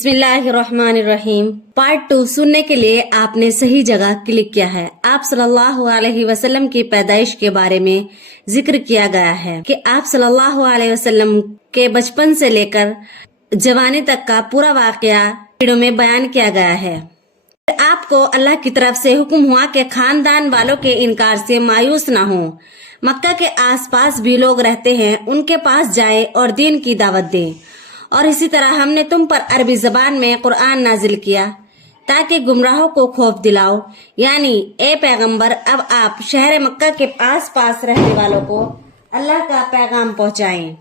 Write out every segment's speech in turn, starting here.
बिस्मिल्लाहिर्रहमानिर्रहीम। पार्ट 2 सुनने के लिए आपने सही जगह क्लिक किया है। आप सल्लल्लाहु अलैहि वसल्लम की पैदाइश के बारे में जिक्र किया गया है कि आप सल्लल्लाहु अलैहि वसल्लम के बचपन से लेकर जवानी तक का पूरा वाकया वीडियो में बयान किया गया है। आपको अल्लाह की तरफ से हुक्म हुआ कि खानदान वालों के इनकार से मायूस ना हो। मक्का के आसपास भी लोग रहते हैं, उनके पास जाएं और दीन की दावत दें। और इसी तरह हमने तुम पर अरबी जबान में कुरान नाजिल किया ताकि गुमराहों को खौफ दिलाओ, यानी ए पैगंबर अब आप शहर मक्का के आस पास रहने वालों को अल्लाह का पैगाम पहुंचाएं।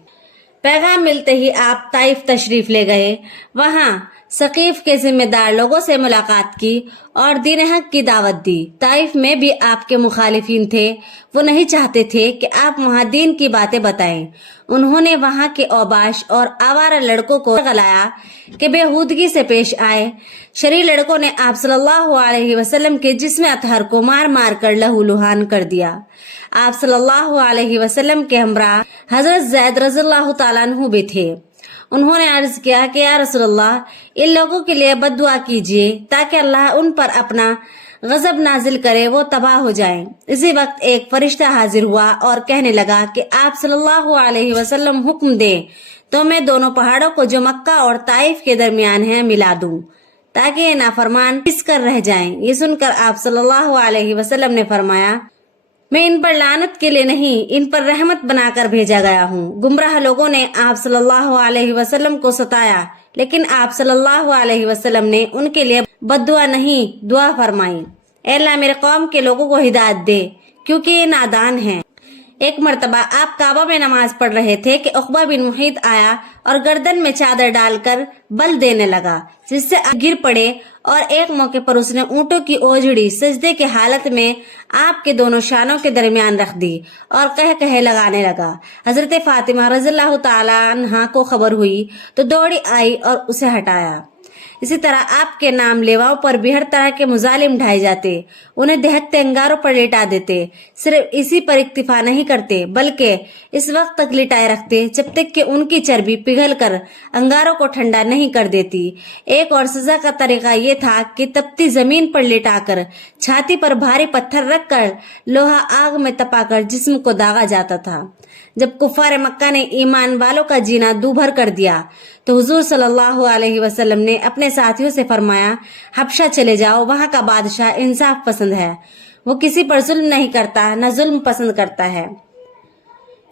पैगाम मिलते ही आप ताइफ तशरीफ ले गए। वहां सकीफ के जिम्मेदार लोगों से मुलाकात की और दीन हक की दावत दी। ताइफ में भी आपके मुखालिफिन थे, वो नहीं चाहते थे कि आप वहां दीन की बातें बताएं। उन्होंने वहां के औबाश और आवारा लड़कों को गलाया कि बेहूदगी से पेश आए। शरीर लड़कों ने आप सल्लल्लाहु अलैहि वसल्लम के जिस्म अतहर को मार मार कर लहूलुहान कर दिया। आप सल्लल्लाहु अलैहि वसल्लम के हमरा हजरत ज़ैद रज़ियल्लाहु ताला अन्हु भी थे। उन्होंने अर्ज किया कि या रसूलल्लाह, इन लोगों के लिए बद्दुआ कीजिए ताकि अल्लाह उन पर अपना गजब नाजिल करे, वो तबाह हो जाएं। इसी वक्त एक फरिश्ता हाजिर हुआ और कहने लगा कि आप सल्लल्लाहु अलैहि वसल्लम हुक्म दें तो मैं दोनों पहाड़ों को जो मक्का और ताइफ के दरमियान हैं मिला दूं ताकि ये नाफरमान पिस कर रह जाएं। ये सुनकर आप सल्लल्लाहु अलैहि वसल्लम ने फरमाया, मैं इन पर लानत के लिए नहीं, इन पर रहमत बनाकर भेजा गया हूँ। गुमराह लोगों ने आप सल्लल्लाहु अलैहि वसल्लम को सताया, लेकिन आप सल्लल्लाहु अलैहि वसल्लम ने उनके लिए बद्दुआ नहीं दुआ फरमाई, ऐ अल्लाह मेरे कौम के लोगों को हिदायत दे क्योंकि ये नादान हैं। एक मर्तबा आप काबा में नमाज पढ़ रहे थे कि उक़बा बिन मुहीत आया और गर्दन में चादर डालकर बल देने लगा, जिससे आप गिर पड़े और एक मौके पर उसने ऊंटों की ओझड़ी सजदे की हालत में आपके दोनों शानों के दरमियान रख दी और कह कहे लगाने लगा। हजरत फातिमा रज़ियल्लाहु ताला अन्हा को खबर हुई तो दौड़ी आई और उसे हटाया। इसी तरह आपके नाम लेवाओं पर भी हर तरह के मुजालिम ढाए जाते, उन्हें दहकते अंगारों पर लेटा देते। सिर्फ इसी पर इक्तिफा नहीं करते बल्कि इस वक्त तक लिटाए रखते जब तक कि उनकी चर्बी पिघल कर अंगारों को ठंडा नहीं कर देती। एक और सजा का तरीका ये था कि तपती जमीन पर लिटाकर छाती पर भारी पत्थर रखकर लोहा आग में तपाकर जिस्म को दागा जाता था। जब कुफार मक्का ने ईमान वालों का जीना दूभर कर दिया तो हुजूर सल्लल्लाहु अलैहि वसल्लम ने अपने साथियों से फरमाया, हबशा चले जाओ, वहां का बादशाह इंसाफ पसंद है, वो किसी पर जुल्म नहीं करता, न जुल्म पसंद करता है।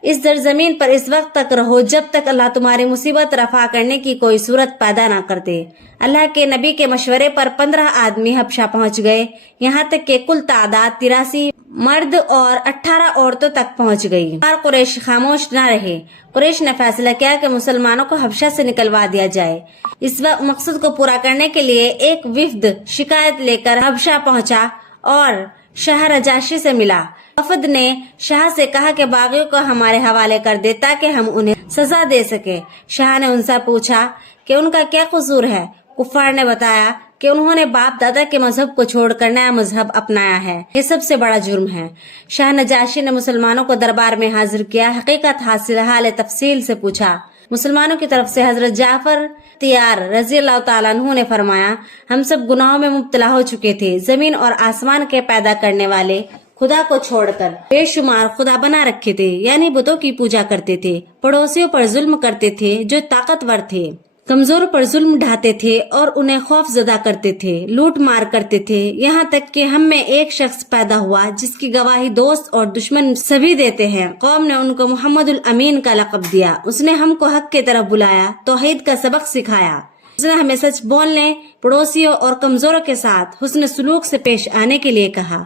इस जमीन पर इस वक्त तक रहो जब तक अल्लाह तुम्हारी मुसीबत रफा करने की कोई सूरत पैदा ना कर दे। अल्लाह के नबी के मशवरे पर 15 आदमी हबशा पहुंच गए, यहाँ तक के कुल तादाद 83 मर्द और 18 औरतों तक पहुंच गई। और कुरैश खामोश न रहे। कुरैश ने फैसला किया कि मुसलमानों को हबशा से निकलवा दिया जाए। इस वक्त मकसद को पूरा करने के लिए एक विफ्द शिकायत लेकर हबशा पहुंचा और शाह नजाशी से मिला। वफद ने शाह से कहा कि बागियों को हमारे हवाले कर दे ताकि हम उन्हें सजा दे सके। शाह ने उनसे पूछा कि उनका क्या कसूर है। कुफार ने बताया कि उन्होंने बाप दादा के मजहब को छोड़कर नया मजहब अपनाया है, ये सबसे बड़ा जुर्म है। शाह नजाशी ने मुसलमानों को दरबार में हाजिर किया, हकीकत हासिल हाल तफसील से पूछा। मुसलमानों की तरफ से हजरत जाफर तियार रज़ियल्लाहु ताला अन्हु ने फरमाया, हम सब गुनाहों में मुब्तला हो चुके थे। जमीन और आसमान के पैदा करने वाले खुदा को छोड़कर बेशुमार खुदा बना रखे थे, यानी बुतों की पूजा करते थे। पड़ोसियों पर जुल्म करते थे, जो ताकतवर थे कमजोर पर जुल्म ढाते थे और उन्हें खौफ ज़दा करते थे, लूट मार करते थे। यहाँ तक कि हम में एक शख्स पैदा हुआ जिसकी गवाही दोस्त और दुश्मन सभी देते हैं। कौम ने उनको मोहम्मदुल अमीन का लक़ब दिया। उसने हमको हक की तरफ बुलाया, तौहीद का सबक सिखाया। उसने हमें सच बोलने, पड़ोसियों और कमजोरों के साथ हुस्न सुलूक से पेश आने के लिए कहा।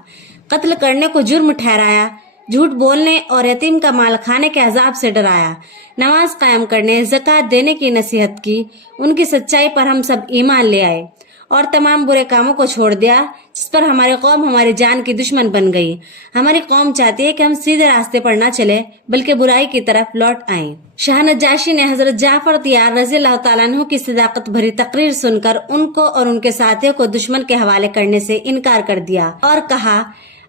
कत्ल करने को जुर्म ठहराया, झूठ बोलने और यतीम का माल खाने के अजाब से डराया। नमाज कायम करने, ज़कात देने की नसीहत की। उनकी सच्चाई पर हम सब ईमान ले आए और तमाम बुरे कामों को छोड़ दिया जिस पर हमारी कौम हमारी जान की दुश्मन बन गई। हमारी कौम चाहती है कि हम सीधे रास्ते पर न चले बल्कि बुराई की तरफ लौट आएं। शाह नजाशी ने हजरत जाफर तियार रज़ियल्लाहु ताला अन्हु की सदाकत भरी तकरीर सुनकर उनको और उनके साथियों को दुश्मन के हवाले करने से इनकार कर दिया और कहा,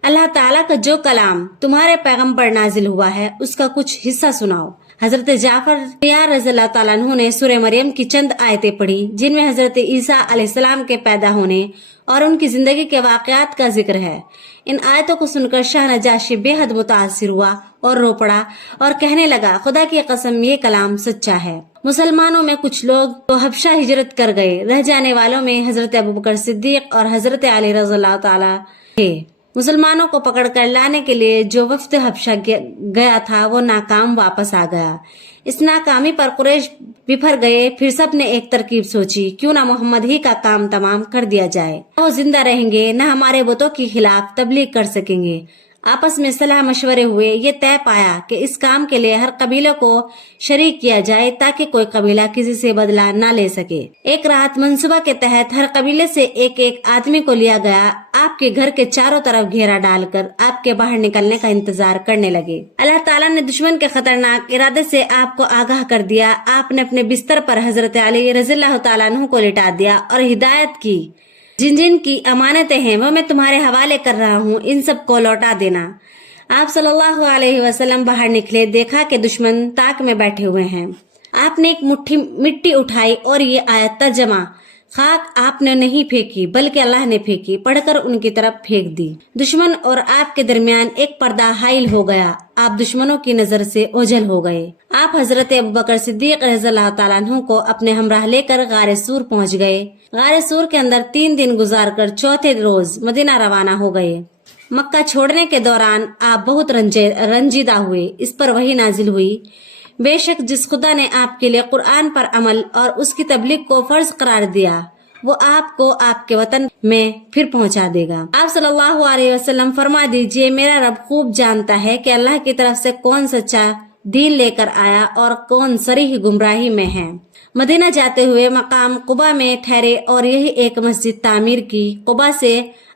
अल्लाह ताला का जो कलाम तुम्हारे पैगंबर नाजिल हुआ है उसका कुछ हिस्सा सुनाओ। हजरत जाफर तैयार रज़ी अल्लाह ताला अन्हु ने सूरह मरियम की चंद आयतें पढ़ी जिनमें हजरत ईसा अलैहिस्सलाम के पैदा होने और उनकी जिंदगी के वाकयात का जिक्र है। इन आयतों को सुनकर शाह नजाशी बेहद मुतासिर हुआ और रो पड़ा और कहने लगा, खुदा की कसम ये कलाम सच्चा है। मुसलमानों में कुछ लोग तो हबशा हिजरत कर गए। रह जाने वालों में हजरत अबू बकर सिद्दीक और हजरत अली रज़ी अल्लाह ताला थे। मुसलमानों को पकड़कर लाने के लिए जो वफ्द हबशा गया था वो नाकाम वापस आ गया। इस नाकामी पर कुरैश बिफर गए। फिर सब ने एक तरकीब सोची, क्यों ना मोहम्मद ही का काम तमाम कर दिया जाए। वो जिंदा रहेंगे, न हमारे बुतों के खिलाफ तबलीग कर सकेंगे। आपस में सलाह मशवरे हुए। ये तय पाया कि इस काम के लिए हर कबीले को शरीक किया जाए ताकि कोई कबीला किसी से बदला न ले सके। एक राहत मंसूबा के तहत हर कबीले से एक एक आदमी को लिया गया। आपके घर के चारों तरफ घेरा डालकर आपके बाहर निकलने का इंतजार करने लगे। अल्लाह ताला ने दुश्मन के खतरनाक इरादे से आपको आगाह कर दिया। आपने अपने बिस्तर पर हजरत अली रज़ी अल्लाह ताला अन्हु को लिटा दिया और हिदायत की, जिन जिन की अमानतें हैं वो मैं तुम्हारे हवाले कर रहा हूँ, इन सब को लौटा देना। आप सल्लल्लाहु अलैहि वसल्लम बाहर निकले, देखा कि दुश्मन ताक में बैठे हुए हैं। आपने एक मुट्ठी मिट्टी उठाई और ये आयत तर्जमा, खाक आपने नहीं फेंकी बल्कि अल्लाह ने फेंकी, पढ़कर उनकी तरफ फेंक दी। दुश्मन और आपके दरमियान एक पर्दा हाइल हो गया। आप दुश्मनों की नजर से ओझल हो गए। आप हजरत अबू बकर सिद्दीक रज़ी अल्लाह ताला अन्हु को अपने हमराह लेकर गारे सूर पहुंच गए। गारे सूर के अंदर 3 दिन गुजारकर चौथे रोज मदीना रवाना हो गए। मक्का छोड़ने के दौरान आप बहुत रंजीदा हुए। इस पर वही नाजिल हुई, बेशक जिस खुदा ने आपके लिए कुरान पर अमल और उसकी तबलीग को फर्ज करार दिया वो आपको आपके वतन में फिर पहुंचा देगा। आप सल्लल्लाहु अलैहि वसल्लम फरमा दीजिए, मेरा रब खूब जानता है कि अल्लाह की तरफ से कौन सच्चा दीन लेकर आया और कौन सरीह गुमराही में है। मदीना जाते हुए मकाम कुबा में ठहरे और यही एक मस्जिद तामीर की। कुबा से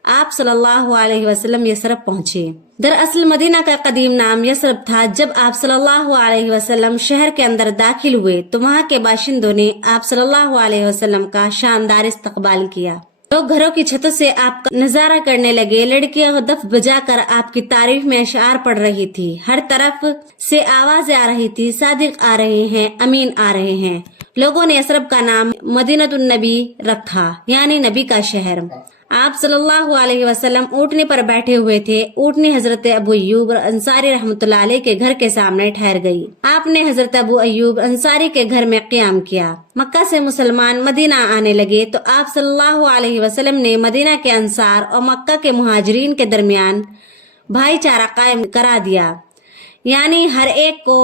आप सल्लल्लाहु अलैहि वसल्लम यसरब पहुँचे। दरअसल मदीना का कदीम नाम यसरब था। जब आप सल्लल्लाहु अलैहि वसल्लम शहर के अंदर दाखिल हुए तो वहाँ के बाशिंदों ने आप सल्लल्लाहु अलैहि वसल्लम का शानदार इस्तकबाल किया। लोग घरों की छतों से आपका नजारा करने लगे। लड़कियां दफ बजाकर आपकी तारीफ में अशआर पढ़ रही थी। हर तरफ से आवाजें आ रही थी, सादिक आ रहे हैं, अमीन आ रहे हैं। लोगों ने यसरब का नाम मदीनतुन नबी रखा, यानी नबी का शहर। आप सल्लल्लाहु अलैहि वसल्लम ऊँटनी पर बैठे हुए थे। ऊँटनी हजरत अबू अय्यूब अंसारी रहमतुल्लाह अलैह के घर के सामने ठहर गई। आपने हजरत अबू अय्यूब अंसारी के घर में क़याम किया। मक्का से मुसलमान मदीना आने लगे तो आप सल्लल्लाहु अलैहि वसल्लम ने मदीना के अंसार और मक्का के मुहाजिरीन के दरमियान भाईचारा कायम करा दिया, यानी हर एक को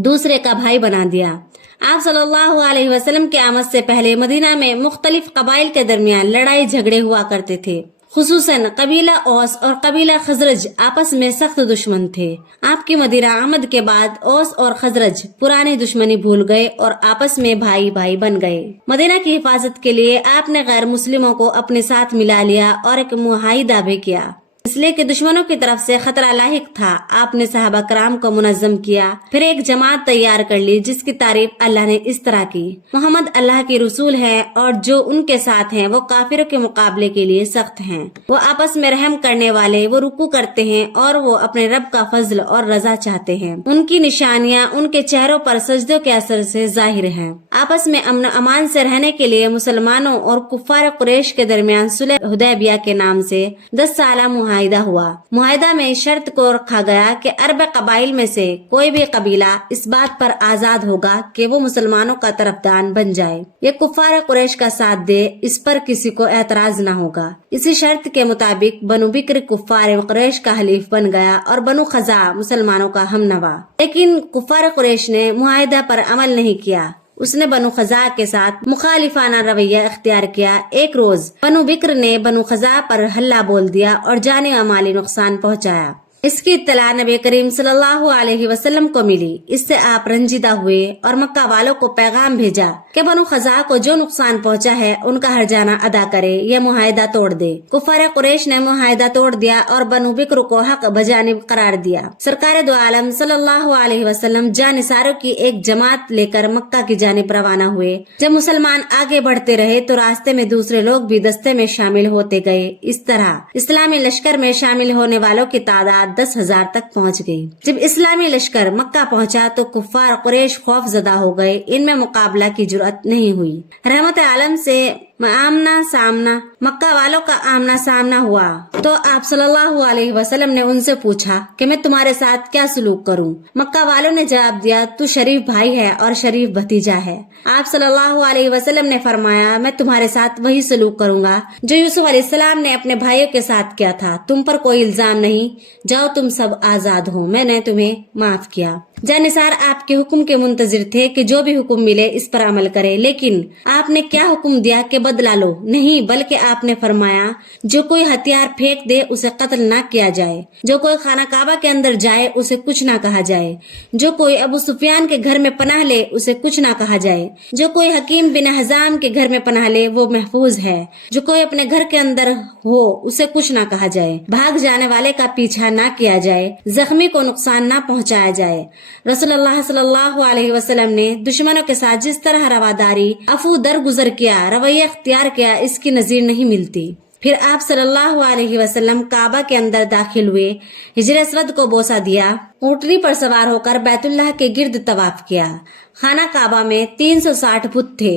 दूसरे का भाई बना दिया। आप सल्लल्लाहु अलैहि वसल्लम के आमद से पहले मदीना में मुख्तलिफ कबाइल के दरमियान लड़ाई झगड़े हुआ करते थे। खुसूसन कबीला औस और कबीला खजरज आपस में सख्त दुश्मन थे। आपकी मदीना आमद के बाद औस और खजरज पुरानी दुश्मनी भूल गए और आपस में भाई भाई बन गए। मदीना की हिफाजत के लिए आपने गैर मुस्लिमों को अपने साथ मिला लिया और एक मुआहिदा भी किया, इसलिए कि दुश्मनों की तरफ से खतरा लाहिक था। आपने सहाबा कराम को मुनज़्ज़म किया, फिर एक जमात तैयार कर ली जिसकी तारीफ अल्लाह ने इस तरह की, मोहम्मद अल्लाह के रसूल है और जो उनके साथ हैं वो काफिरों के मुकाबले के लिए सख्त हैं। वो आपस में रहम करने वाले, वो रुकू करते हैं और वो अपने रब का फजल और रजा चाहते हैं। उनकी निशानियाँ उनके चेहरों पर सजदों के असर से जाहिर हैं। आपस में अमन अमान से रहने के लिए मुसलमानों और कुफ्फार कुरैश के दरमियान सुलह हुदैबिया के नाम से 10 साला मुआहिदा हुआ। मुआहिदा में शर्त को रखा गया कि अरब कबाइल में से कोई भी कबीला इस बात पर आजाद होगा कि वो मुसलमानों का तरफदार बन जाए, ये कुफ्फार कुरैश का साथ दे, इस पर किसी को एतराज न होगा। इसी शर्त के मुताबिक बनु बिक्र कुफ्फार कुरैश का हलीफ बन गया और बनु खजा मुसलमानों का हमनवा। लेकिन कुफ्फार कुरैश ने मुआहिदा पर अमल नहीं किया। उसने बनु खजा के साथ मुखालिफाना रवैया इख्तियार किया। एक रोज बनु बिक्र ने बनु खजा पर हल्ला बोल दिया और जानी व माली नुकसान पहुंचाया। इसकी इत्तला नबी करीम सल्लल्लाहु अलैहि वसल्लम को मिली। इससे आप रंजीदा हुए और मक्का वालों को पैगाम भेजा कि बनु खजा को जो नुकसान पहुंचा है उनका हर्जाना अदा करे, यह मुआहिदा तोड़ दे। कुफार कुरैश ने मुआहिदा तोड़ दिया और बनु बिक्र को हक बजानिब करार दिया। सरकार दो आलम सल्लल्लाहु अलैहि वसल्लम जानिसारों की एक जमात लेकर मक्का की जानिब रवाना हुए। जब मुसलमान आगे बढ़ते रहे तो रास्ते में दूसरे लोग भी दस्ते में शामिल होते गए। इस तरह इस्लामी लश्कर में शामिल होने वालों की तादाद تعداد 10,000 तक पहुंच गई। जब इस्लामी लश्कर मक्का पहुंचा तो कुफ्फार कुरैश खौफजदा हो गए। इनमें मुकाबला की जुर्रत नहीं हुई। रहमत आलम से आमना सामना मक्का वालों का आमना सामना हुआ तो आप सल्लल्लाहु अलैहि वसल्लम ने उनसे पूछा कि मैं तुम्हारे साथ क्या सलूक करूं। मक्का वालों ने जवाब दिया, तू शरीफ भाई है और शरीफ भतीजा है। आप सल्लल्लाहु अलैहि वसल्लम ने फरमाया, मैं तुम्हारे साथ वही सलूक करूंगा जो यूसुफ अलैहिस्सलाम ने अपने भाइयों के साथ किया था। तुम पर कोई इल्जाम नहीं, जाओ तुम सब आजाद हो, मैंने तुम्हें माफ किया। जानिसार आपके हुक्म के मुंतजिर थे कि जो भी हुक्म मिले इस पर अमल करे, लेकिन आपने क्या हुक्म दिया कि बदला लो? नहीं, बल्कि आपने फरमाया जो कोई हथियार फेंक दे उसे कत्ल न किया जाए, जो कोई खाना काबा के अंदर जाए उसे कुछ ना कहा जाए, जो कोई अबू सुफियान के घर में पनाह ले उसे कुछ ना कहा जाए, जो कोई हकीम बिन हजाम के घर में पनाह ले वो महफूज है, जो कोई अपने घर के अंदर हो उसे कुछ ना कहा जाए, भाग जाने वाले का पीछा ना किया जाए, जख्मी को नुकसान ना पहुंचाया जाए। रसूलुल्लाह सल्लल्लाहु अलैहि वसल्लम ने दुश्मनों के साथ जिस तरह रवादारी अफू दर गुजर किया, रवैया इख्तियार किया, इसकी नजीर नहीं मिलती। फिर आप सल्लल्लाहु अलैहि वसल्लम काबा के अंदर दाखिल हुए, हिजर अस्वद को बोसा दिया, ऊँटनी पर सवार होकर बैतुल्लाह के गिर्द तवाफ किया। खाना काबा में 360 बुत थे,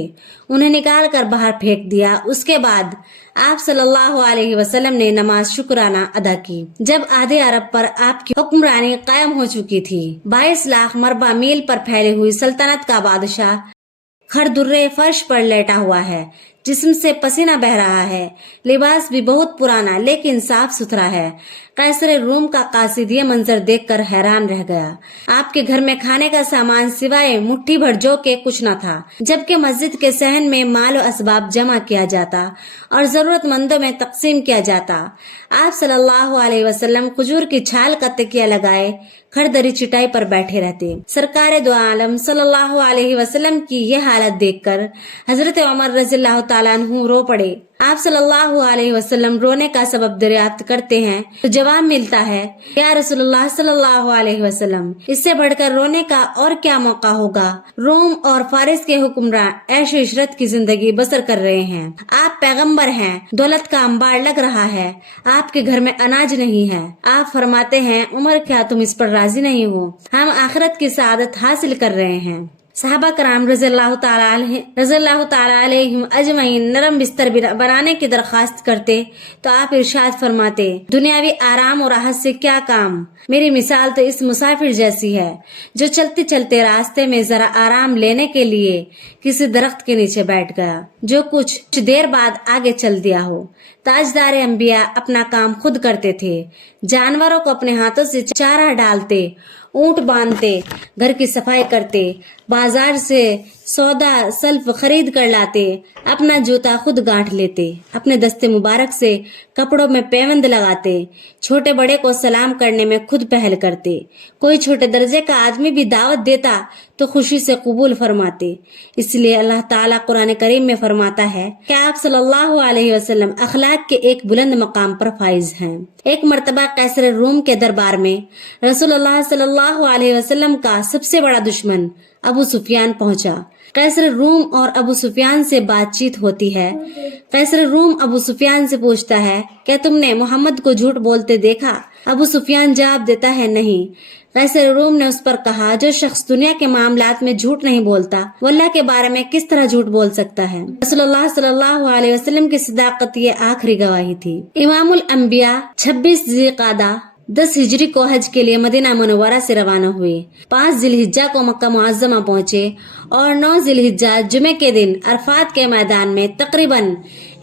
उन्हें निकाल कर बाहर फेंक दिया। उसके बाद आप सल्लल्लाहु अलैहि वसल्लम ने नमाज शुक्राना अदा की। जब आधे अरब पर आपकी हुक्मरानी कायम हो चुकी थी, 22 लाख मरबा मील पर फैली हुई सल्तनत का बादशाह खरदुर्रे फर्श पर लेटा हुआ है, जिस्म से पसीना बह रहा है, लिबास भी बहुत पुराना लेकिन साफ सुथरा है। कैसर रूम का कासिद ये मंजर देखकर हैरान रह गया। आपके घर में खाने का सामान सिवाय मुट्ठी भर जौ के कुछ न था, जबकि मस्जिद के सहन में माल और असबाब जमा किया जाता और जरूरतमंदों में तकसीम किया जाता। आप सल्लल्लाहु अलैहि वसल्लम खजूर की छाल का तकिया लगाए खरदरी चिटाई पर बैठे रहते। सरकार दो आलम सल्लल्लाहु अलैहि वसल्लम की ये हालत देखकर हजरत उमर रज़ियल्लाहु ताला अन्हु रो पड़े। आप सल्लल्लाहु अलैहि वसल्लम रोने का सबब दरियाफ्त करते हैं तो जवाब मिलता है, या रसूलुल्लाह सल्लल्लाहु अलैहि वसल्लम, इससे बढ़कर रोने का और क्या मौका होगा। रोम और फारिस के हुक्मरान ऐश इशरत की जिंदगी बसर कर रहे हैं, आप पैगंबर हैं, दौलत का अंबार लग रहा है, आपके घर में अनाज नहीं है। आप फरमाते हैं, उमर क्या तुम इस पर राजी नहीं हो? हम आखिरत की सआदत हासिल कर रहे हैं। सहाबा कराम रज़ियल्लाहु ताला अलैहिम अजमईन नरम बिस्तर बनाने की दरखास्त करते तो आप इरशाद फरमाते, दुनियावी आराम और राहत से क्या काम? मेरी मिसाल तो इस मुसाफिर जैसी है जो चलते चलते रास्ते में जरा आराम लेने के लिए किसी दरख्त के नीचे बैठ गया, जो कुछ देर बाद आगे चल दिया हो। ताजदार अंबिया अपना काम खुद करते थे, जानवरों को अपने हाथों से चारा डालते, ऊंट बांधते, घर की सफाई करते, बाजार से सौदा सल्फ खरीद कर लाते, अपना जूता खुद गांठ लेते, अपने दस्ते मुबारक से कपड़ों में पैबंद लगाते, छोटे बड़े को सलाम करने में खुद पहल करते, कोई छोटे दर्जे का आदमी भी दावत देता तो खुशी से कबूल फरमाते। इसलिए अल्लाह ताला कुरान करीम में फरमाता है कि आप सल्लल्लाहु अलैहि वसल्लम अखलाक के एक बुलंद मकाम पर फाइज हैं। एक मर्तबा कैसर रूम के दरबार में रसूलुल्लाह सल्लल्लाहु अलैहि वसल्लम का सबसे बड़ा दुश्मन अबू सुफियान पहुंचा। कैसर रूम और अबू सुफियान से बातचीत होती है। कैसर रूम अबू सुफियान से पूछता है, क्या तुमने मोहम्मद को झूठ बोलते देखा? अबू सुफियान जवाब देता है, नहीं। कैसर रूम ने उस पर कहा, जो शख्स दुनिया के मामलात में झूठ नहीं बोलता वो अल्लाह के बारे में किस तरह झूठ बोल सकता है। रसूलुल्लाह सल्लल्लाहु अलैहि वसल्लम की सदाकत ये आखिरी गवाही थी। इमामुल अंबिया 26 ज़िलक़ादा 10 हिजरी को हज के लिए मदीना मुनव्वरा से रवाना हुए। 5 ज़िलहिज्जा को मक्का मुअज़्ज़मा पहुँचे और 9 ज़िलहिज्जा जुमे के दिन अरफात के मैदान में तकरीबन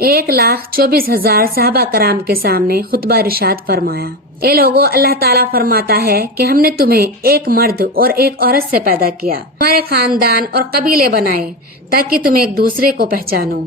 1,24,000 सहाबा कराम के सामने खुतबा इरशाद फरमाया। ए लोगों, अल्लाह ताला फरमाता है कि हमने तुम्हें एक मर्द और एक औरत से पैदा किया, तुम्हारे खानदान और कबीले बनाए ताकि तुम एक दूसरे को पहचानो।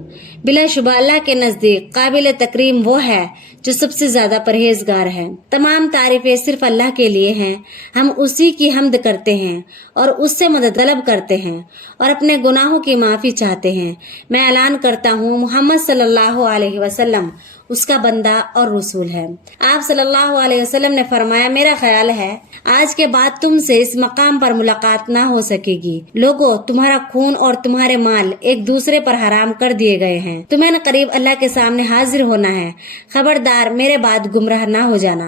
बिलाशुबा अल्लाह के नजदीक काबिल तकरीम वो है जो सबसे ज्यादा परहेजगार है। तमाम तारीफें सिर्फ अल्लाह के लिए हैं। हम उसी की हम्द करते हैं और उससे मदद तलब करते हैं और अपने गुनाहों की माफी चाहते हैं। मैं ऐलान करता हूँ मोहम्मद सल्लल्लाहु अलैहि वसल्लम उसका बंदा और रसूल है। आप सल्लल्लाहु अलैहि वसल्लम ने फरमाया, मेरा ख्याल है आज के बाद तुमसे इस मकाम पर मुलाकात ना हो सकेगी। लोगों, तुम्हारा खून और तुम्हारे माल एक दूसरे पर हराम कर दिए गए हैं। तुम्हें न करीब अल्लाह के सामने हाजिर होना है। खबरदार खबरदार मेरे बाद गुमराह ना हो जाना।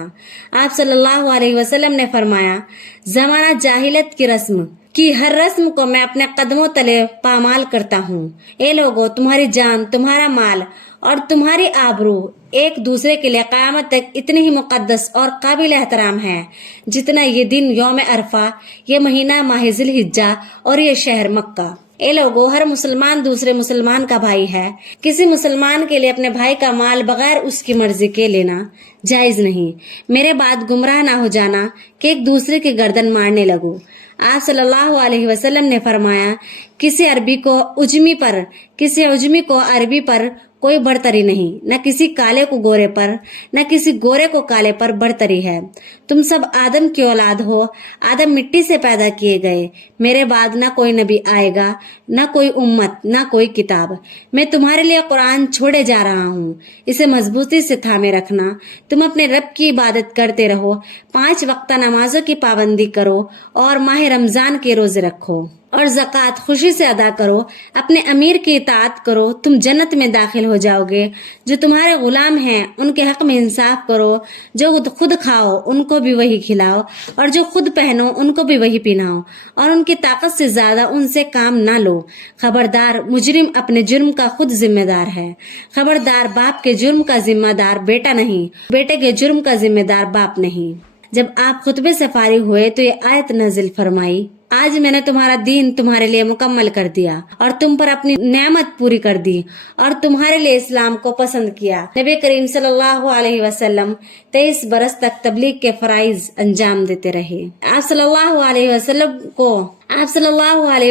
आप सल्लल्लाहु अलैहि वसल्लम ने फरमाया, जमाना जाहिलियत की रस्म की हर रस्म को मैं अपने कदमों तले पामाल करता हूँ। ए लोगो, तुम्हारी जान, तुम्हारा माल और तुम्हारी आबरू एक दूसरे के लिए क़यामत तक इतनी ही मुक़द्दस और काबिल एहतराम है जितना ये दिन यौम अरफा, ये महीना माह ज़िलहिज्जा और ये शहर मक्का। ए लोगो, हर मुसलमान दूसरे मुसलमान का भाई है। किसी मुसलमान के लिए अपने भाई का माल बगैर उसकी मर्जी के लेना जायज नहीं। मेरे बाद गुमराह ना हो जाना कि एक दूसरे की गर्दन मारने लगो। आप सल्लल्लाहु अलैहि वसल्लम ने फरमाया, किसी अरबी को उजमी पर, किसी उजमी को अरबी पर कोई बढ़तरी नहीं, न किसी काले को गोरे पर, न किसी गोरे को काले पर बढ़तरी है। तुम सब आदम की औलाद हो, आदम मिट्टी से पैदा किए गए। मेरे बाद न कोई नबी आएगा, न कोई उम्मत, न कोई किताब। मैं तुम्हारे लिए कुरान छोड़े जा रहा हूँ, इसे मजबूती से थामे रखना। तुम अपने रब की इबादत करते रहो, 5 वक्त नमाजों की पाबंदी करो और माह रमजान के रोजे रखो और ज़कात खुशी से अदा करो। अपने अमीर की इताअत करो, तुम जन्नत में दाखिल हो जाओगे। जो तुम्हारे गुलाम हैं उनके हक में इंसाफ करो। जो खुद खाओ उनको भी वही खिलाओ और जो खुद पहनो उनको भी वही पहनाओ और उनकी ताकत से ज्यादा उनसे काम ना लो। खबरदार, मुजरिम अपने जुर्म का खुद जिम्मेदार है। खबरदार, बाप के जुर्म का जिम्मेदार बेटा नहीं, बेटे के जुर्म का जिम्मेदार बाप नहीं। जब आप खुतबे से फारिग हुए तो ये आयत नाजिल फरमाई, आज मैंने तुम्हारा दीन तुम्हारे लिए मुकम्मल कर दिया और तुम पर अपनी नेमत पूरी कर दी और तुम्हारे लिए इस्लाम को पसंद किया। नबी करीम सल्लल्लाहु अलैहि वसल्लम 23 बरस तक तबलीग के फराइज अंजाम देते रहे। आप सल्लल्लाहु अलैहि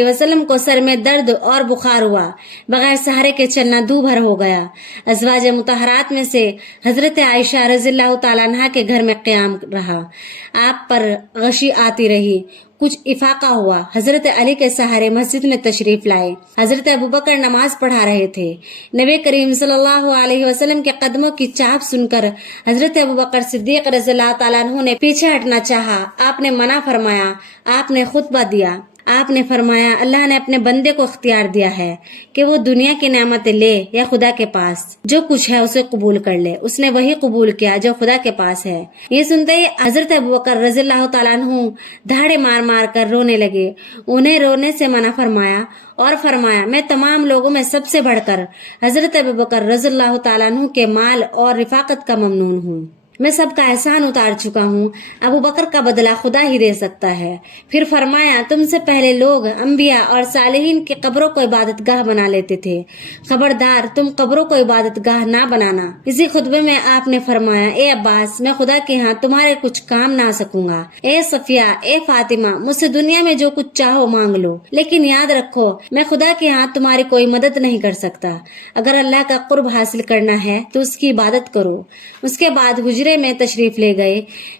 वसल्लम को सर में दर्द और बुखार हुआ, बगैर सहारे के चलना दू भर हो गया। अज़वाज मुतहरात में से हजरत आयशा रज़ियल्लाहु ताला अन्हा के घर में क़याम रहा। आप पर गशी आती रही, कुछ इफाका हुआ। हजरत अली के सहारे मस्जिद में तशरीफ लाए। हजरत अबू बकर नमाज पढ़ा रहे थे। नबी करीम सल्लल्लाहु अलैहि वसल्लम के कदमों की चाप सुनकर हजरत अबू बकर सिद्दीक रज़ियल्लाहु ताला अन्हु ने पीछे हटना चाहा। आपने मना फरमाया। आपने खुतबा दिया। आपने फरमाया, अल्लाह ने अपने बंदे को इख्तियार दिया है कि वो दुनिया की नेमतें ले या खुदा के पास जो कुछ है उसे कबूल कर ले। उसने वही कबूल किया जो खुदा के पास है। ये सुनते ही हजरत अबू बकर रज़ियल्लाहु ताला अन्हु धाड़े मार मार कर रोने लगे। उन्हें रोने से मना फरमाया और फरमाया, मैं तमाम लोगों में सबसे बढ़कर हजरत अबू बकर रज़ियल्लाहु ताला अन्हु के माल और रिफाकत का ममनून हूँ। मैं सबका एहसान उतार चुका हूँ। अबू बकर का बदला खुदा ही दे सकता है। फिर फरमाया, तुमसे पहले लोग अंबिया और सालिहीन की कब्रों को इबादत गाह बना लेते थे। खबरदार, तुम कब्रों को इबादत गाह ना बनाना। इसी खुतबे में आपने फरमाया, ए अब्बास, मैं खुदा के यहाँ तुम्हारे कुछ काम ना सकूंगा। ए सफिया, ए फातिमा, मुझसे दुनिया में जो कुछ चाहो मांग लो, लेकिन याद रखो मैं खुदा के यहाँ तुम्हारी कोई मदद नहीं कर सकता। अगर अल्लाह का कुर्ब हासिल करना है तो उसकी इबादत करो। उसके बाद हुजरे में तशरीफ ले गए।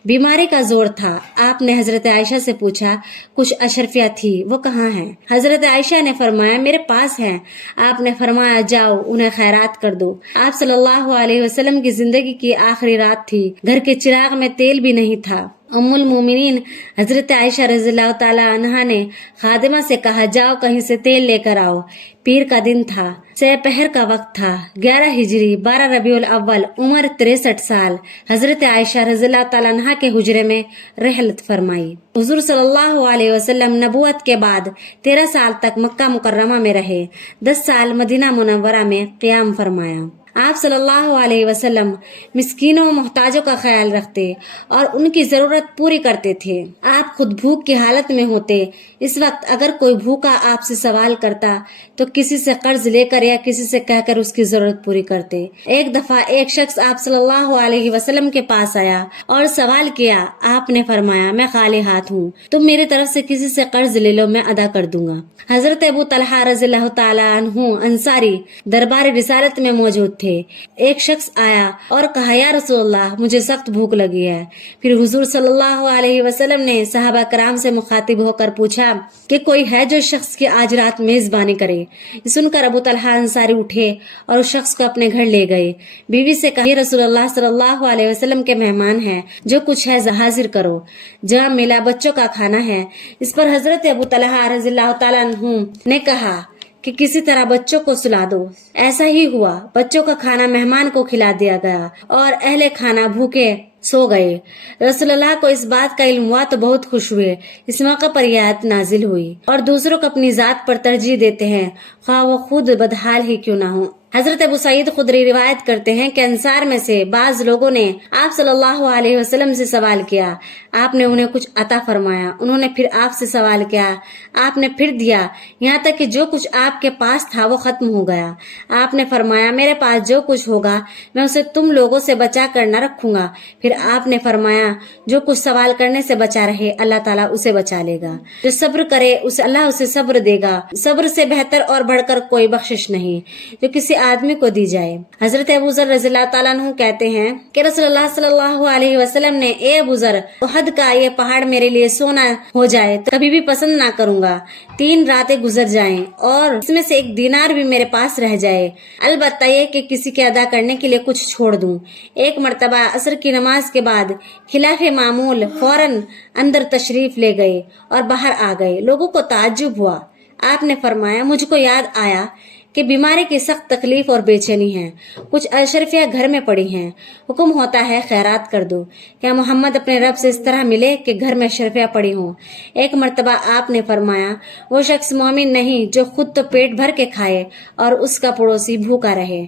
बीमारी का जोर था। आपने हजरत आयशा से पूछा, कुछ अशरफिया थी, वो कहाँ हैं? हजरत आयशा ने फरमाया, मेरे पास हैं। आपने फरमाया, जाओ उन्हें खैरात कर दो। आप सल्लल्लाहु अलैहि वसल्लम की जिंदगी की आखिरी रात थी। घर के चिराग में तेल भी नहीं था। उम्मुल मोमिनीन हजरत आयशा रज़ियल्लाहु ताला अन्हा ने खादिमा से कहा, जाओ कहीं से तेल लेकर आओ। पीर का दिन था। सहपहर का वक्त था। 11 हिजरी 12 रबीउल अव्वल, उम्र 63 साल। हजरत आयशा रज़ियल्लाहु ताला अन्हा के हुजरे में रहलत फरमाई। हुजूर सल्लल्लाहु अलैहि वसल्लम नबूवत के बाद 13 साल तक मक्का मुकर्रमा में रहे। 10 साल मदीना मुनव्वरा में क़याम फरमाया। आप सल्लल्लाहु अलैहि वसल्लम मिस्कीनों मोहताजों का ख्याल रखते और उनकी जरूरत पूरी करते थे। आप खुद भूख की हालत में होते। इस वक्त अगर कोई भूखा आपसे सवाल करता तो किसी से कर्ज लेकर या किसी से कहकर उसकी जरूरत पूरी करते। एक दफा एक शख्स आप सल्लल्लाहु अलैहि वसल्लम के पास आया और सवाल किया। आपने फरमाया, मैं खाली हाथ हूँ, तुम मेरी तरफ से किसी से कर्ज ले लो, मैं अदा कर दूंगा। हजरत अबू तलहा रज़ियल्लाहु ताला अन्हु अंसारी दरबार रिसालत में मौजूद थे। एक शख्स आया और कहा, या रसूलल्लाह, मुझे सख्त भूख लगी है। फिर हुजूर सल्लल्लाहु अलैहि वसल्लम ने सहाबा कराम से मुखातिब होकर पूछा कि कोई है जो शख्स की आज रात मेजबानी करे। सुनकर अबू तलहा अंसारी उठे और उस शख्स को अपने घर ले गए। बीवी से कहा, ये रसूलुल्लाह सल्लल्लाहु अलैहि वसल्लम के मेहमान हैं, जो कुछ है हाजिर करो। जहाँ मिला बच्चों का खाना है। इस पर हजरत अबू तलहा रज़ियल्लाहु ताला अन्हु ने कहा कि किसी तरह बच्चों को सुला दो। ऐसा ही हुआ, बच्चों का खाना मेहमान को खिला दिया गया और अहले खाना भूखे सो गए। रसूलुल्लाह को इस बात का इल्म हुआ तो बहुत खुश हुए। इस मौके पर यह आयत नाजिल हुई। और दूसरों को अपनी जात पर तरजीह देते हैं, ख्वाह वो खुद बदहाल ही क्यों ना हो। हजरत अबू सईद खुदरी रिवायत करते हैं कि अंसार में से बाज लोगों ने आप सल्लल्लाहु अलैहि वसल्लम से सवाल किया, आपने उन्हें कुछ अता फरमाया। उन्होंने फिर आपसे सवाल किया, आपने फिर दिया, यहाँ तक कि जो कुछ आपके पास था वो खत्म हो गया। आपने फरमाया, मेरे पास जो कुछ होगा मैं उसे तुम लोगों से बचा कर न रखूंगा। फिर आपने फरमाया, जो कुछ सवाल करने से बचा रहे अल्लाह ताला उसे बचा लेगा। जो सब्र करे उसे अल्लाह उसे सब्र देगा। सब्र से बेहतर और बढ़कर कोई बख्शिश नहीं जो किसी आदमी को दी जाए। हजरत अबू ज़र रज़ियल्लाहु ताला अन्हु कहते हैं कि रसूलुल्लाह सल्लल्लाहु अलैहि वसल्लम ने, ए अबू ज़र, उहद का ये पहाड़ मेरे लिए सोना हो जाए तो कभी भी पसंद ना करूंगा। 3 रातें गुजर जाएं और इसमें से 1 दीनार भी मेरे पास रह जाए, अलबत्ता ये कि किसी के अदा करने के लिए कुछ छोड़ दूं। एक मर्तबा असर की नमाज के बाद खिलाफे मामूल फौरन अंदर तशरीफ ले गए और बाहर आ गए। लोगों को ताज्जुब हुआ। आपने फरमाया, मुझको याद आया कि बीमारी की सख्त तकलीफ और बेचैनी है। कुछ अशरफियाँ घर में पड़ी हैं। हुक्म होता है खैरात कर दो। क्या मोहम्मद अपने रब से इस तरह मिले कि घर में अशरफियाँ पड़ी हों? एक मर्तबा आपने फरमाया, वो शख्स मोमिन नहीं जो खुद तो पेट भर के खाए और उसका पड़ोसी भूखा रहे।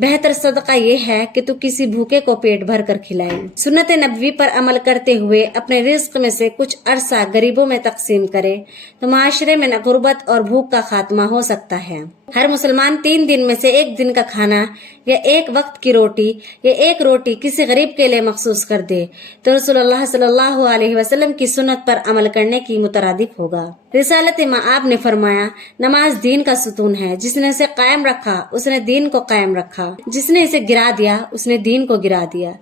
बेहतर सदका ये है कि तू किसी भूखे को पेट भर कर खिलाए। सुन्नत नबवी पर अमल करते हुए अपने रिज्क में से कुछ अरसा गरीबों में तकसीम करे तो माशरे में न गुर्बत और भूख का खात्मा हो सकता है। हर मुसलमान 3 दिन में से 1 दिन का खाना या 1 वक्त की रोटी या 1 रोटी किसी गरीब के लिए मखसूस कर दे तो रसूलुल्लाह सल्लल्लाहु अलैहि वसल्लम की सुन्नत पर अमल करने की मुतरादिफ होगा। रिसालत मआब ने फरमाया, नमाज दीन का सुतून है। जिसने इसे कायम रखा उसने दीन को कायम रखा, जिसने इसे गिरा दिया उसने दीन को गिरा दिया।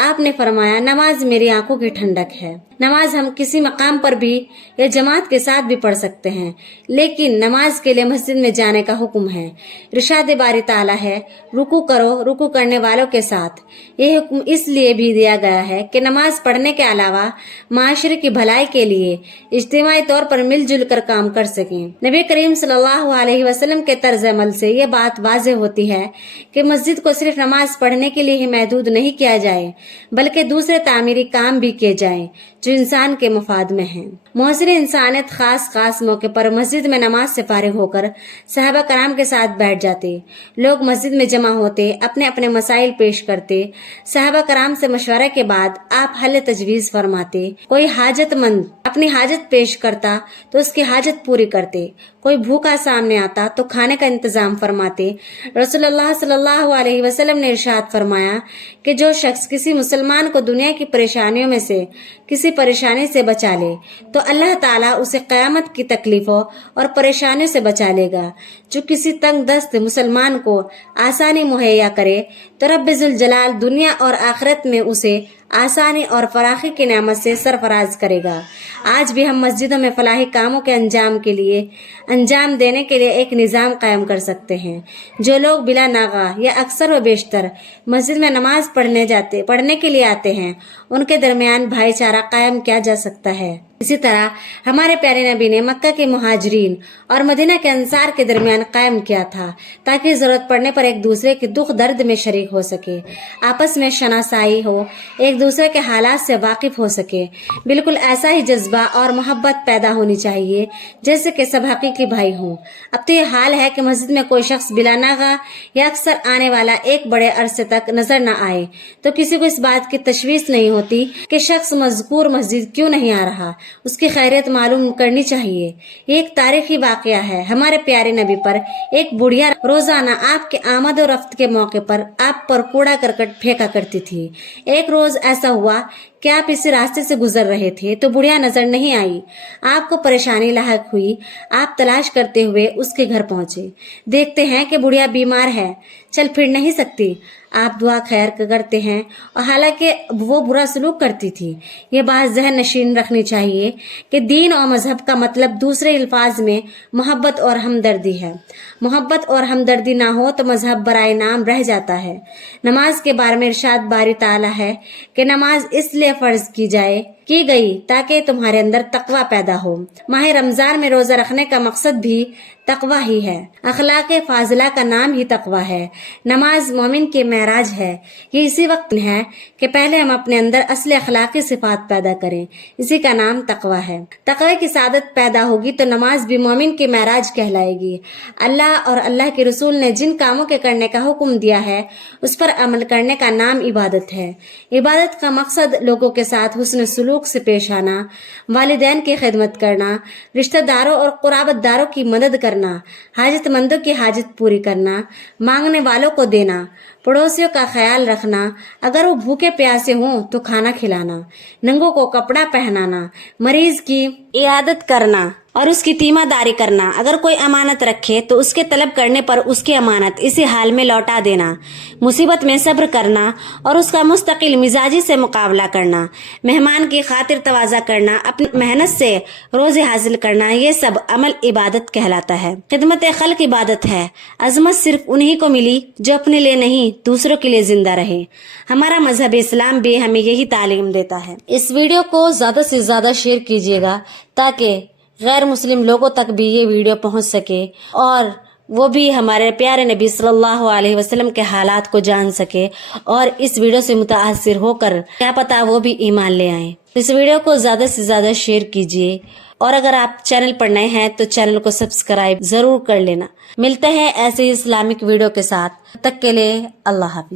आपने फरमाया, नमाज मेरी आंखों की ठंडक है। नमाज हम किसी मकाम पर भी या जमात के साथ भी पढ़ सकते हैं, लेकिन नमाज के लिए मस्जिद में जाने का हुक्म है। इरशाद बारी ताला है, रुकू करो रुकू करने वालों के साथ। यह हुक्म इसलिए भी दिया गया है कि नमाज पढ़ने के अलावा माशरे की भलाई के लिए इज्तिमाई तौर पर मिलजुल कर काम कर सकें। नबी करीम सल्लल्लाहु अलैहि वसल्लम के तर्ज अमल से ये बात वाज़ेह होती है कि मस्जिद को सिर्फ नमाज पढ़ने के लिए ही महदूद नहीं किया जाए, बल्कि दूसरे तामीरी काम भी किए जाएं जो इंसान के मुफाद में हैं। मोहसिन इंसानियत खास मौके पर मस्जिद में नमाज से फारिग होकर सहाबा कराम के साथ बैठ जाते। लोग मस्जिद में जमा होते, अपने अपने मसाइल पेश करते। सहाबा कराम से मशवरे के बाद आप हल तजवीज फरमाते। कोई हाजतमंद अपनी हाजत पेश करता तो उसकी हाजत पूरी करते। कोई भूखा सामने आता तो खाने का इंतजाम फरमाते। रसूलुल्लाह सल्लल्लाहु अलैहि वसल्लम ने इरशाद फरमाया कि जो शख्स किसी मुसलमान को दुनिया की परेशानियों में से किसी परेशानी से बचा ले तो अल्लाह ताला उसे क़यामत की तकलीफों और परेशानियों से बचा लेगा। जो किसी तंग दस्त मुसलमान को आसानी मुहैया करे तो रब्बुल जलाल दुनिया और आखिरत में उसे आसानी और फराखी की नेमत से सरफराज करेगा। आज भी हम मस्जिदों में फलाही कामों के अंजाम देने के लिए एक निज़ाम कायम कर सकते हैं। जो लोग बिला नागा या अक्सर व बेशतर मस्जिद में नमाज पढ़ने के लिए आते हैं, उनके दरमियान भाईचारा कायम किया जा सकता है। इसी तरह हमारे प्यारे नबी ने मक्का के मुहाजिरीन और मदीना के अंसार के दरमियान कायम किया था, ताकि जरूरत पड़ने पर एक दूसरे के दुख दर्द में शरीक हो सके, आपस में शनासाई हो, एक दूसरे के हालात से वाकिफ हो सके। बिल्कुल ऐसा ही जज्बा और मोहब्बत पैदा होनी चाहिए जैसे कि सब हकीकी भाई हों। अब तो ये हाल है कि मस्जिद में कोई शख्स बिला नागा या अक्सर आने वाला एक बड़े अरसे तक नजर न आए तो किसी को इस बात की तशवीश नहीं होती कि शख्स मज़कूर मस्जिद क्यों नहीं आ रहा, उसकी खैरियत मालूम करनी चाहिए। ये एक तारीखी वाकया है। हमारे प्यारे नबी पर एक बुढ़िया रोजाना आपके आमद और रफ्त के मौके पर आप पर कूड़ा करकट फेंका करती थी। एक रोज ऐसा हुआ कि आप इसी रास्ते से गुजर रहे थे तो बुढ़िया नजर नहीं आई। आपको परेशानी लाहक हुई। आप तलाश करते हुए उसके घर पहुंचे। देखते हैं कि बुढ़िया बीमार है, चल फिर नहीं सकती। आप दुआ खैर करते हैं और हालांकि वो बुरा सलूक करती थी। ये बात ज़हन नशीन रखनी चाहिए कि दीन और मजहब का मतलब दूसरे अल्फाज में मोहब्बत और हमदर्दी है। मोहब्बत और हमदर्दी ना हो तो मजहब बराए नाम रह जाता है। नमाज के बारे में इरशाद बारी ताला है कि नमाज इसलिए फर्ज की जाए की गई ताकि तुम्हारे अंदर तकवा पैदा हो। माह रमजान में रोजा रखने का मकसद भी तकवा ही है। अखलाक फाजिला का नाम ही तकवा है। नमाज मोमिन के महराज है। ये इसी वक्त है कि पहले हम अपने अंदर असली अखलाकी सिफात पैदा करें, इसी का नाम तकवा है। तकवे की सादत पैदा होगी तो नमाज भी मोमिन की महराज कहलाएगी। अल्लाह और अल्लाह के रसूल ने जिन कामों के करने का हुक्म दिया है उस पर अमल करने का नाम इबादत है। इबादत का मकसद लोगों के साथ हुस्न सुलूक से पेश आना, वालिदैन की खिदमत करना, रिश्तेदारों और कुराबतदारों की मदद करना, हाजतमंदों की हाजत पूरी करना, मांगने वालों को देना, पड़ोसियों का ख्याल रखना, अगर वो भूखे प्यासे हों तो खाना खिलाना, नंगों को कपड़ा पहनाना, मरीज की इयादत करना और उसकी तीमारदारी करना, अगर कोई अमानत रखे तो उसके तलब करने पर उसकी अमानत इसी हाल में लौटा देना, मुसीबत में सब्र करना और उसका मुस्तकिल मिजाजी से मुकाबला करना, मेहमान की खातिर तवाज़ा करना, अपनी मेहनत से रोज़े हासिल करना, ये सब अमल इबादत कहलाता है। खिदमत खल्क इबादत है। अजमत सिर्फ उन्हीं को मिली जो अपने लिए नहीं दूसरों के लिए जिंदा रहे। हमारा मजहब इस्लाम भी हमें यही तालीम देता है। इस वीडियो को ज्यादा से ज्यादा शेयर कीजिएगा ताकि गैर मुस्लिम लोगों तक भी ये वीडियो पहुंच सके और वो भी हमारे प्यारे नबी सल्लल्लाहु अलैहि वसल्लम के हालात को जान सके और इस वीडियो से मुतासिर होकर क्या पता वो भी ईमान ले आए। इस वीडियो को ज्यादा से ज्यादा शेयर कीजिए और अगर आप चैनल पर नए हैं तो चैनल को सब्सक्राइब जरूर कर लेना। मिलते हैं ऐसे इस्लामिक वीडियो के साथ, तब तक के लिए अल्लाह हाफिज।